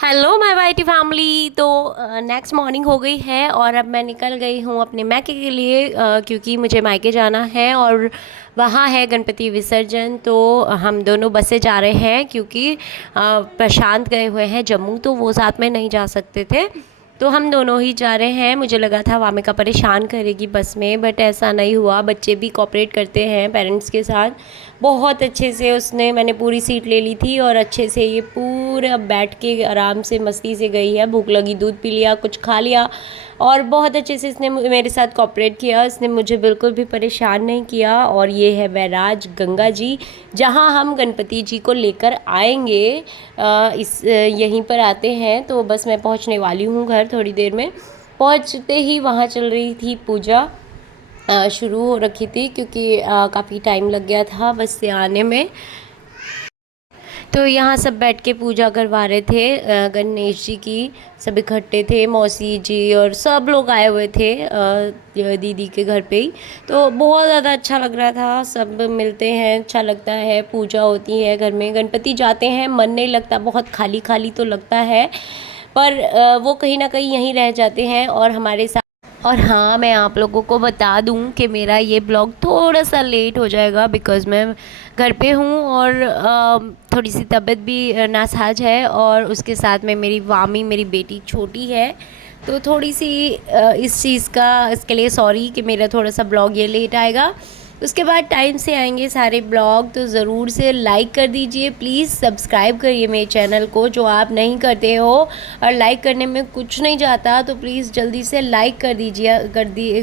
Hello my वाइटी family. तो next morning हो गई है और अब मैं निकल गई हूँ अपने मायके के लिए, क्योंकि मुझे मायके जाना है और वहाँ है गणपति विसर्जन। तो हम दोनों बस से जा रहे हैं क्योंकि प्रशांत गए हुए हैं जम्मू, तो वो साथ में नहीं जा सकते थे। तो हम दोनों ही जा रहे हैं। मुझे लगा था वामिका परेशान करेगी बस में, बट ऐसा नहीं हुआ। बच्चे भी कोऑपरेट करते हैं पेरेंट्स के साथ बहुत अच्छे से। उसने मैंने पूरी सीट ले ली थी और अच्छे से ये पूरा बैठ के आराम से मस्ती से गई है। भूख लगी दूध पी लिया, कुछ खा लिया और बहुत अच्छे से इसने मेरे साथ कोऑपरेट किया। इसने मुझे बिल्कुल भी परेशान नहीं किया। और ये है बैराज गंगा जी, जहाँ हम गणपति जी को लेकर आएंगे। यहीं पर आते हैं। तो बस मैं पहुँचने वाली हूँ घर थोड़ी देर में। पहुँचते ही वहाँ चल रही थी पूजा, शुरू हो रखी थी क्योंकि काफ़ी टाइम लग गया था बस से आने में। तो यहाँ सब बैठ के पूजा करवा रहे थे गणेश जी की। सब इकट्ठे थे, मौसी जी और सब लोग आए हुए थे दीदी के घर पे ही। तो बहुत ज़्यादा अच्छा लग रहा था। सब मिलते हैं, अच्छा लगता है। पूजा होती है घर में, गणपति जाते हैं, मन नहीं लगता, बहुत खाली खाली तो लगता है, पर वो कहीं ना कहीं यहीं रह जाते हैं और हमारे साथ। और हाँ, मैं आप लोगों को बता दूं कि मेरा ये ब्लॉग थोड़ा सा लेट हो जाएगा बिकॉज़ मैं घर पे हूँ और थोड़ी सी तबीयत भी नासाज है। और उसके साथ में मेरी वामी, मेरी बेटी छोटी है, तो थोड़ी सी इस चीज़ का, इसके लिए सॉरी कि मेरा थोड़ा सा ब्लॉग ये लेट आएगा। उसके बाद टाइम से आएंगे सारे ब्लॉग। तो ज़रूर से लाइक कर दीजिए, प्लीज़ सब्सक्राइब करिए मेरे चैनल को जो आप नहीं करते हो। और लाइक करने में कुछ नहीं जाता, तो प्लीज़ जल्दी से लाइक कर दीजिए,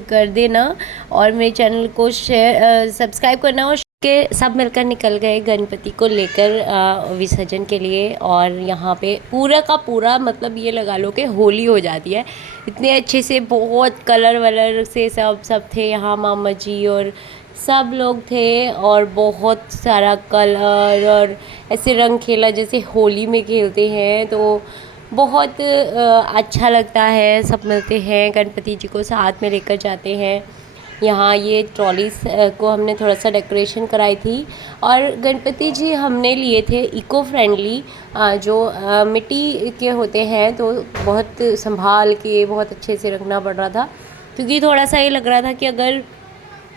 कर देना। और मेरे चैनल को शेयर, सब्सक्राइब करना। और के सब मिलकर निकल गए गणपति को लेकर विसर्जन के लिए। और यहाँ पे पूरा का पूरा, मतलब ये लगा लो कि होली हो जाती है। इतने अच्छे से, बहुत कलर वलर से सब थे यहाँ। मामा जी और सब लोग थे और बहुत सारा कलर और ऐसे रंग खेला जैसे होली में खेलते हैं। तो बहुत अच्छा लगता है। सब मिलते हैं, गणपति जी को साथ में लेकर जाते हैं। यहाँ ये ट्रॉलीज को हमने थोड़ा सा डेकोरेशन कराई थी। और गणपति जी हमने लिए थे इको फ्रेंडली, जो मिट्टी के होते हैं, तो बहुत संभाल के बहुत अच्छे से रखना पड़ रहा था क्योंकि थोड़ा सा ये लग रहा था कि अगर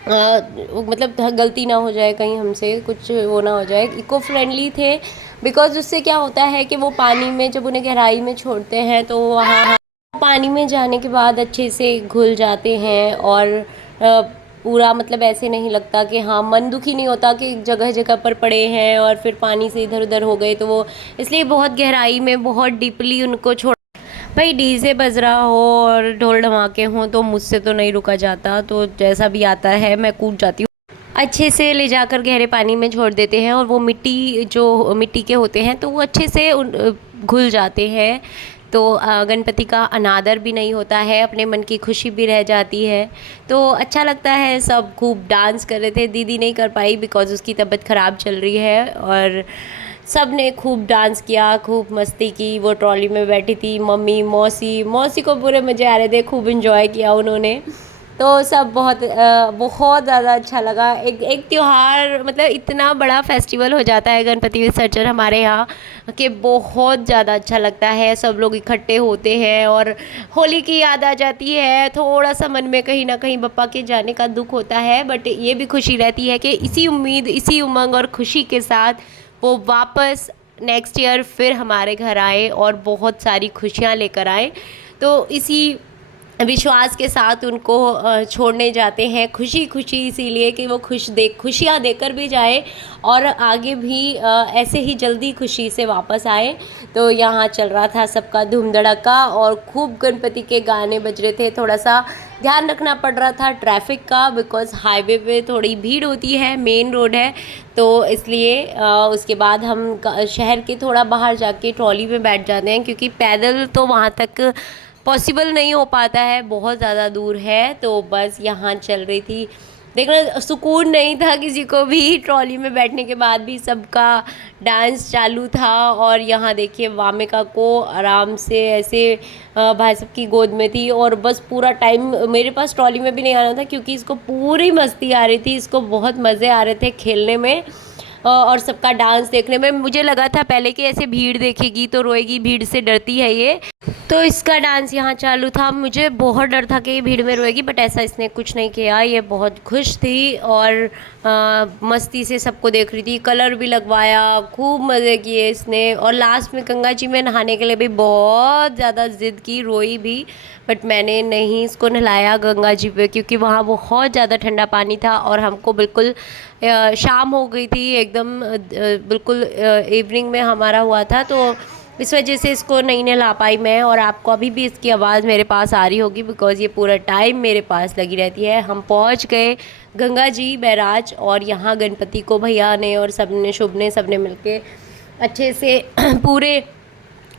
मतलब गलती ना हो जाए, कहीं हमसे कुछ वो ना हो जाए। इको फ्रेंडली थे बिकॉज़ उससे क्या होता है कि वो पानी में जब उन्हें गहराई में छोड़ते हैं तो वहाँ पानी में जाने के बाद अच्छे से घुल जाते हैं। और पूरा, मतलब ऐसे नहीं लगता कि हाँ, मन दुखी नहीं होता कि जगह जगह पर पड़े हैं और फिर पानी से इधर उधर हो गए। तो वो इसलिए बहुत गहराई में, बहुत डीपली उनको छोड़। भाई डीजे बज रहा हो और ढोल धमाके हों तो मुझसे तो नहीं रुका जाता, तो जैसा भी आता है मैं कूद जाती हूँ। अच्छे से ले जाकर गहरे पानी में छोड़ देते हैं और वो मिट्टी, जो मिट्टी के होते हैं, तो वो अच्छे से घुल जाते हैं। तो गणपति का अनादर भी नहीं होता है, अपने मन की खुशी भी रह जाती है। तो अच्छा लगता है। सब खूब डांस कर रहे थे। दीदी नहीं कर पाई बिकॉज़ उसकी तबीयत ख़राब चल रही है। और सब ने खूब डांस किया, खूब मस्ती की। वो ट्रॉली में बैठी थी, मम्मी, मौसी मौसी को पूरे मज़े आ रहे थे, खूब इन्जॉय किया उन्होंने। तो सब बहुत ज़्यादा अच्छा लगा। एक एक त्यौहार, मतलब इतना बड़ा फेस्टिवल हो जाता है गणपति विसर्जन हमारे यहाँ कि बहुत ज़्यादा अच्छा लगता है। सब लोग इकट्ठे होते हैं और होली की याद आ जाती है। थोड़ा सा मन में कहीं ना कहीं बप्पा के जाने का दुख होता है, बट ये भी खुशी रहती है कि इसी उम्मीद, इसी उमंग और खुशी के साथ वो वापस नेक्स्ट ईयर फिर हमारे घर आए और बहुत सारी खुशियाँ लेकर आए। तो इसी विश्वास के साथ उनको छोड़ने जाते हैं खुशी खुशी, इसीलिए कि वो खुशियाँ देकर भी जाए और आगे भी ऐसे ही जल्दी खुशी से वापस आए। तो यहाँ चल रहा था सबका धूम धड़ाका और खूब गणपति के गाने बज रहे थे। थोड़ा सा ध्यान रखना पड़ रहा था ट्रैफिक का बिकॉज़ हाईवे पे थोड़ी भीड़ होती है, मेन रोड है। तो इसलिए उसके बाद हम शहर के थोड़ा बाहर जाके ट्रॉली में बैठ जाते हैं क्योंकि पैदल तो वहाँ तक पॉसिबल नहीं हो पाता है, बहुत ज़्यादा दूर है। तो बस यहाँ चल रही थी। देखना सुकून नहीं था किसी को भी, ट्रॉली में बैठने के बाद भी सबका डांस चालू था। और यहाँ देखिए वामिका को आराम से ऐसे भाई साहब की गोद में थी और बस पूरा टाइम मेरे पास ट्रॉली में भी नहीं आना था क्योंकि इसको पूरी मस्ती आ रही थी, इसको बहुत मज़े आ रहे थे खेलने में। और सबका डांस देखने में मुझे लगा था पहले कि ऐसे भीड़ देखेगी तो रोएगी, भीड़ से डरती है ये, तो इसका डांस यहाँ चालू था। मुझे बहुत डर था कि ये भीड़ में रोएगी, बट ऐसा इसने कुछ नहीं किया। ये बहुत खुश थी और मस्ती से सबको देख रही थी। कलर भी लगवाया, खूब मज़े किए इसने, और लास्ट में गंगा जी में नहाने के लिए भी बहुत ज़्यादा ज़िद की, रोई भी, बट मैंने नहीं इसको नहलाया गंगा जी पे, क्योंकि वहाँ बहुत ज़्यादा ठंडा पानी था और हमको बिल्कुल शाम हो गई थी एकदम, बिल्कुल इवनिंग में हमारा हुआ था, तो इस वजह से इसको नहीं नहला पाई मैं। और आपको अभी भी इसकी आवाज़ मेरे पास आ रही होगी, बिकॉज़ ये पूरा टाइम मेरे पास लगी रहती है। हम पहुंच गए गंगा जी बैराज, और यहाँ गणपति को भैया ने और सब ने, शुभ ने, सब ने मिलके अच्छे से पूरे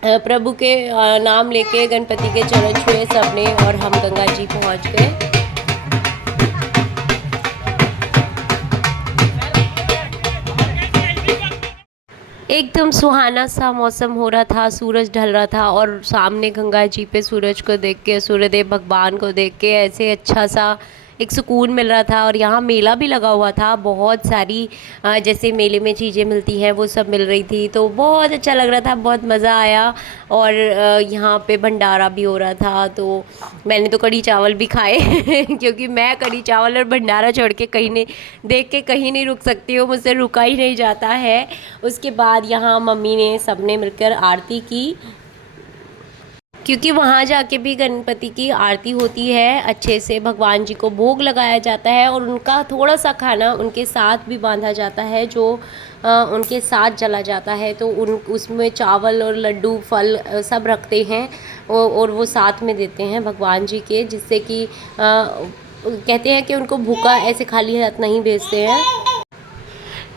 प्रभु के नाम लेके गणपति के चरण छुए सबने, और हम गंगा जी पहुँच गए। एकदम सुहाना सा मौसम हो रहा था, सूरज ढल रहा था, और सामने गंगा जी पे सूरज को देख के, सूर्यदेव भगवान को देख के ऐसे अच्छा सा एक सुकून मिल रहा था। और यहाँ मेला भी लगा हुआ था, बहुत सारी जैसे मेले में चीज़ें मिलती हैं वो सब मिल रही थी, तो बहुत अच्छा लग रहा था, बहुत मज़ा आया। और यहाँ पे भंडारा भी हो रहा था, तो मैंने तो कढ़ी चावल भी खाए क्योंकि मैं कढ़ी चावल और भंडारा छोड़ के कहीं नहीं, देख के कहीं नहीं रुक सकती हूँ, मुझसे रुका ही नहीं जाता है। उसके बाद यहाँ मम्मी ने, सब ने मिलकर आरती की, क्योंकि वहाँ जाके भी गणपति की आरती होती है, अच्छे से भगवान जी को भोग लगाया जाता है, और उनका थोड़ा सा खाना उनके साथ भी बांधा जाता है, जो उनके साथ जला जाता है, तो उन उसमें चावल और लड्डू, फल सब रखते हैं, और वो साथ में देते हैं भगवान जी के, जिससे कि कहते हैं कि उनको भूखा ऐसे खाली हाथ नहीं भेजते हैं।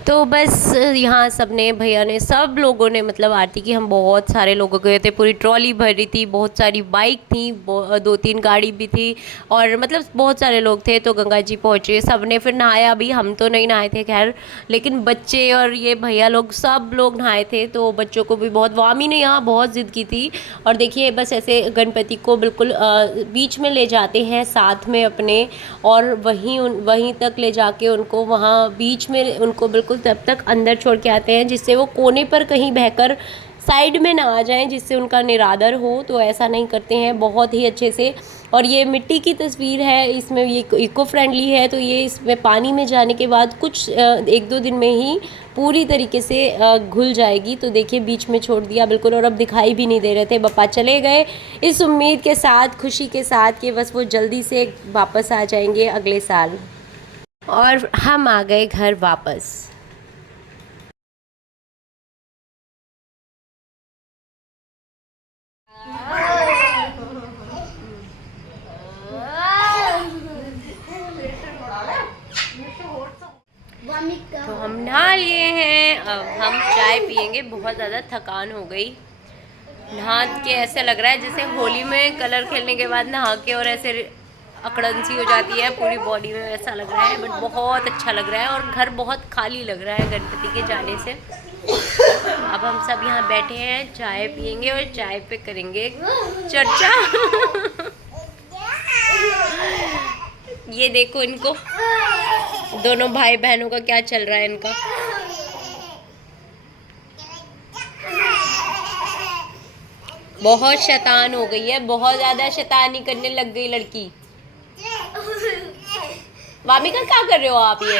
तो बस यहाँ सब ने, भैया ने, सब लोगों ने मतलब आरती की। हम बहुत सारे लोग गए थे, पूरी ट्रॉली भरी थी, बहुत सारी बाइक थी, 2-3 गाड़ी भी थी, और मतलब बहुत सारे लोग थे। तो गंगा जी पहुँचे, सब ने फिर नहाया भी, हम तो नहीं नहाए थे खैर, लेकिन बच्चे और ये भैया लोग, सब लोग नहाए थे। तो बच्चों को भी बहुत, वामी ने यहाँ बहुत ज़िद की थी। और देखिए बस ऐसे गणपति को बिल्कुल बीच में ले जाते हैं साथ में अपने, और वहीं तक ले जाके उनको वहाँ बीच में उनको बिल्कुल तब तक अंदर छोड़ के आते हैं, जिससे वो कोने पर कहीं बहकर साइड में ना आ जाएं, जिससे उनका निरादर हो। तो ऐसा नहीं करते हैं, बहुत ही अच्छे से। और ये मिट्टी की तस्वीर है, इसमें ये इको फ्रेंडली है, तो ये इसमें पानी में जाने के बाद कुछ 1-2 दिन में ही पूरी तरीके से घुल जाएगी। तो देखिए बीच में छोड़ दिया बिल्कुल, और अब दिखाई भी नहीं दे रहे थे, पापा चले गए इस उम्मीद के साथ, खुशी के साथ कि बस वो जल्दी से वापस आ जाएंगे अगले साल। और हम आ गए घर वापस। तो हम नहा लिए हैं, अब हम चाय पियेंगे। बहुत ज़्यादा थकान हो गई, नहा के ऐसे लग रहा है जैसे होली में कलर खेलने के बाद नहा के और ऐसे अकड़न सी हो जाती है पूरी बॉडी में, वैसा लग रहा है। बट बहुत अच्छा लग रहा है, और घर बहुत खाली लग रहा है गणपति के जाने से। अब हम सब यहाँ बैठे हैं, चाय पियेंगे और चाय पे करेंगे चर्चा ये देखो इनको, दोनों भाई बहनों का क्या चल रहा है इनका। बहुत शैतान हो गई है, बहुत ज़्यादा शैतानी करने लग गई लड़की। वामिका क्या कर रहे हो आप ये